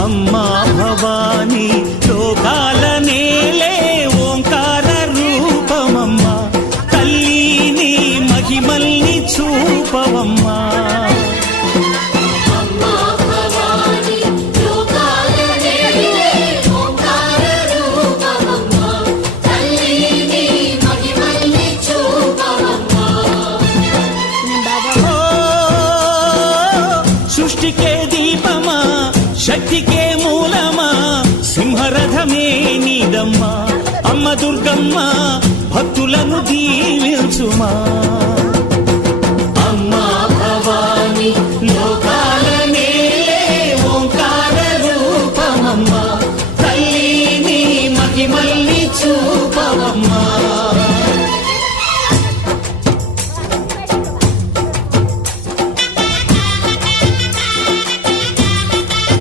అమ్మా భవాని లోకాల నేలే ఓంకార రూపమమ్మా తల్లిని మహిమల్ని చూపవమ్మా సృష్టికే దీపమా శక్తికే మూలమా సింహరథమే నీదమ్మా అమ్మ దుర్గమ్మ భక్తులను దీవించుమా